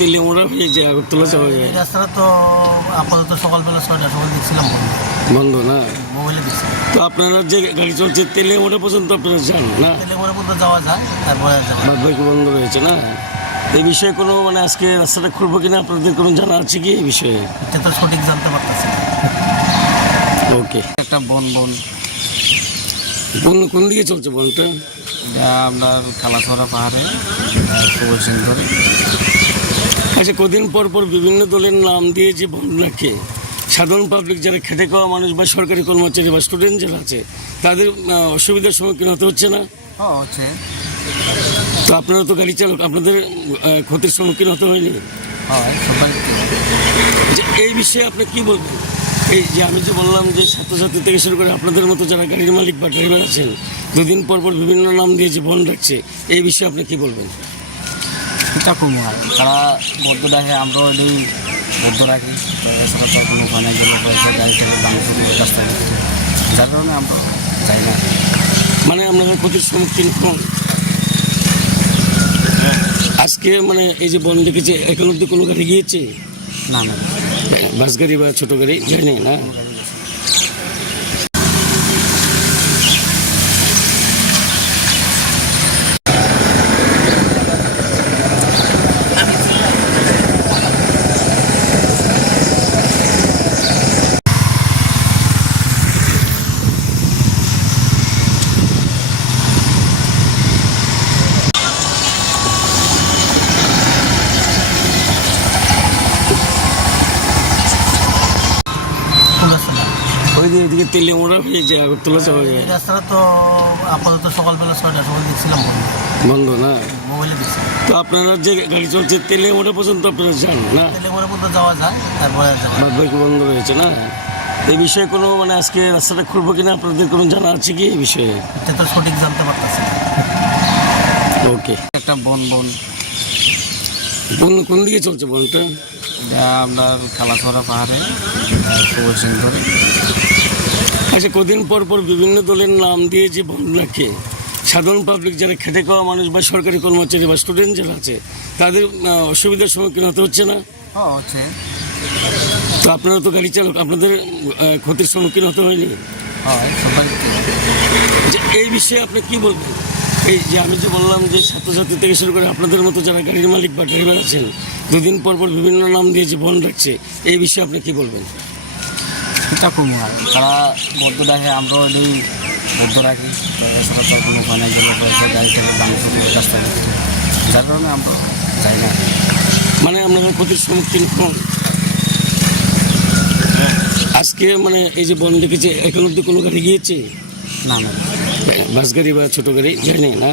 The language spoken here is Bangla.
তেলেমোড়া হয়ে যায় আগরতলা যাওয়া যায়? এই রাস্তাটা তো আপাতত সকালবেলা 6টার সময় দেখছিলাম বন্ধ না? মোবাইলে দেখছি। তো আপনারা যে গাড়ি চলছে তেলেমোড়া পর্যন্ত আপনারা যান না? তেলেঙ্গানা পর্যন্ত যাওয়া যায়, তারপরে আর যাওয়া যায় না। বাদ বাকি বন্ধ রয়েছে না? এই বিষয়ে কোনো মানে আজকে রাস্তাটা খুলবো কিনা আপনাদের কোনো জানা আছে কি এই বিষয়ে? এটা তো সঠিক জানতে পারতেছি না। ওকে। একটা বন কোন কোন দিকে চলছে বনটা? এটা আপনার কালাছড়া পাহাড়ে প্রবেশন করে। আচ্ছা, কদিন পর পর বিভিন্ন দলের নাম দিয়ে যে বন রাখে, সাধারণ পাবলিক যারা খেটে খাওয়া মানুষ বা সরকারি কর্মচারী বা স্টুডেন্ট যারা আছে তাদের অসুবিধার সম্মুখীন হতে হচ্ছে না? হ্যাঁ হচ্ছে। তো আপনারা তো গাড়ি চালক, আপনাদের ক্ষতির সম্মুখীন হতে হয়নি? হয় সবাই। যে এই বিষয়ে আপনি কি বলবেন? এই যে আমি যে বললাম যে ছাত্রছাত্রী থেকে শুরু করে আপনাদের মতো যারা গাড়ির মালিক বা ড্রাইভার আছেন দুদিন পর পর বিভিন্ন নাম দিয়ে যে বন রাখছে, এই বিষয়ে আপনি কি বলবেন? এটা কমে আর তারা বদ্ধ রাখে, আমরাও এই বদ্ধ রাখি। তো এছাড়া তো কোনো ওখানে গেলে গাড়ি থেকে বাংশ রাস্তা করছে, যার কারণে আমরা যাই না। মানে আপনারা ক্ষতির সম্মুখীন হন আজকে? মানে এই যে বন দেখেছে এখন অব্দি কোনো গাড়ি গিয়েছে? না না, বাস গাড়ি বা ছোটো গাড়ি যায়নি না? কোন রাস্তা না। ওই যে এদিকে তেলেমোড়া হয়ে যায় আগরতলা যাওয়া যায়? এই রাস্তাটা তো আপাতত সকালবেলা 6টার সময় দেখছিলাম বন্ধ না? মোবাইলে দেখছি। তো আপনারা যে গাড়ি চলছে তেলেমোড়া পর্যন্ত আপনারা যান না? তেলেঙ্গানা পর্যন্ত যাওয়া যায়, তারপরে আর যাওয়া যায় না। বাদ বাকি বন্ধ রয়েছে না? এই বিষয়ে কোনো মানে আজকে রাস্তাটা খুলবো কিনা আপনাদের কোনো জানা আছে কি এই বিষয়ে? এটা তো সঠিক জানতে পারতেছি না। ওকে। একটা বন কোন কোন দিকে চলছে বনটা? এটা আপনার কালাছড়া পাহাড়ে প্রবেশন করে। আচ্ছা, কদিন পর পর বিভিন্ন দলের নাম দিয়ে যে বন রাখে, সাধারণ পাবলিক যারা খেটে খাওয়া মানুষ বা সরকারি কর্মচারী বা স্টুডেন্ট যারা আছে তাদের অসুবিধার সম্মুখীন হতে হচ্ছে না? হ্যাঁ হচ্ছে। তো আপনারা তো গাড়ি চালক, আপনাদের ক্ষতির সম্মুখীন হতে হয়নি? হয় সবাই। যে এই বিষয়ে আপনি কি বলবেন? এই যে আমি যে বললাম যে ছাত্রছাত্রী থেকে শুরু করে আপনাদের মতো যারা গাড়ির মালিক বা ড্রাইভার আছেন দুদিন পর পর বিভিন্ন নাম দিয়ে যে বন রাখছে, এই বিষয়ে আপনি কি বলবেন? এটা কমে আর তারা বদ্ধ রাখে, আমরাও এই বদ্ধ রাখি। তো এছাড়া তো কোনো ওখানে গেলে গাড়ি থেকে বাংশ রাস্তা করছে, যার কারণে আমরা যাই না। মানে আপনারা ক্ষতির সম্মুখীন হন আজকে? মানে এই যে বন দেখেছে এখন অব্দি কোনো গাড়ি গিয়েছে? না না, বাস গাড়ি বা ছোটো গাড়ি যায়নি না?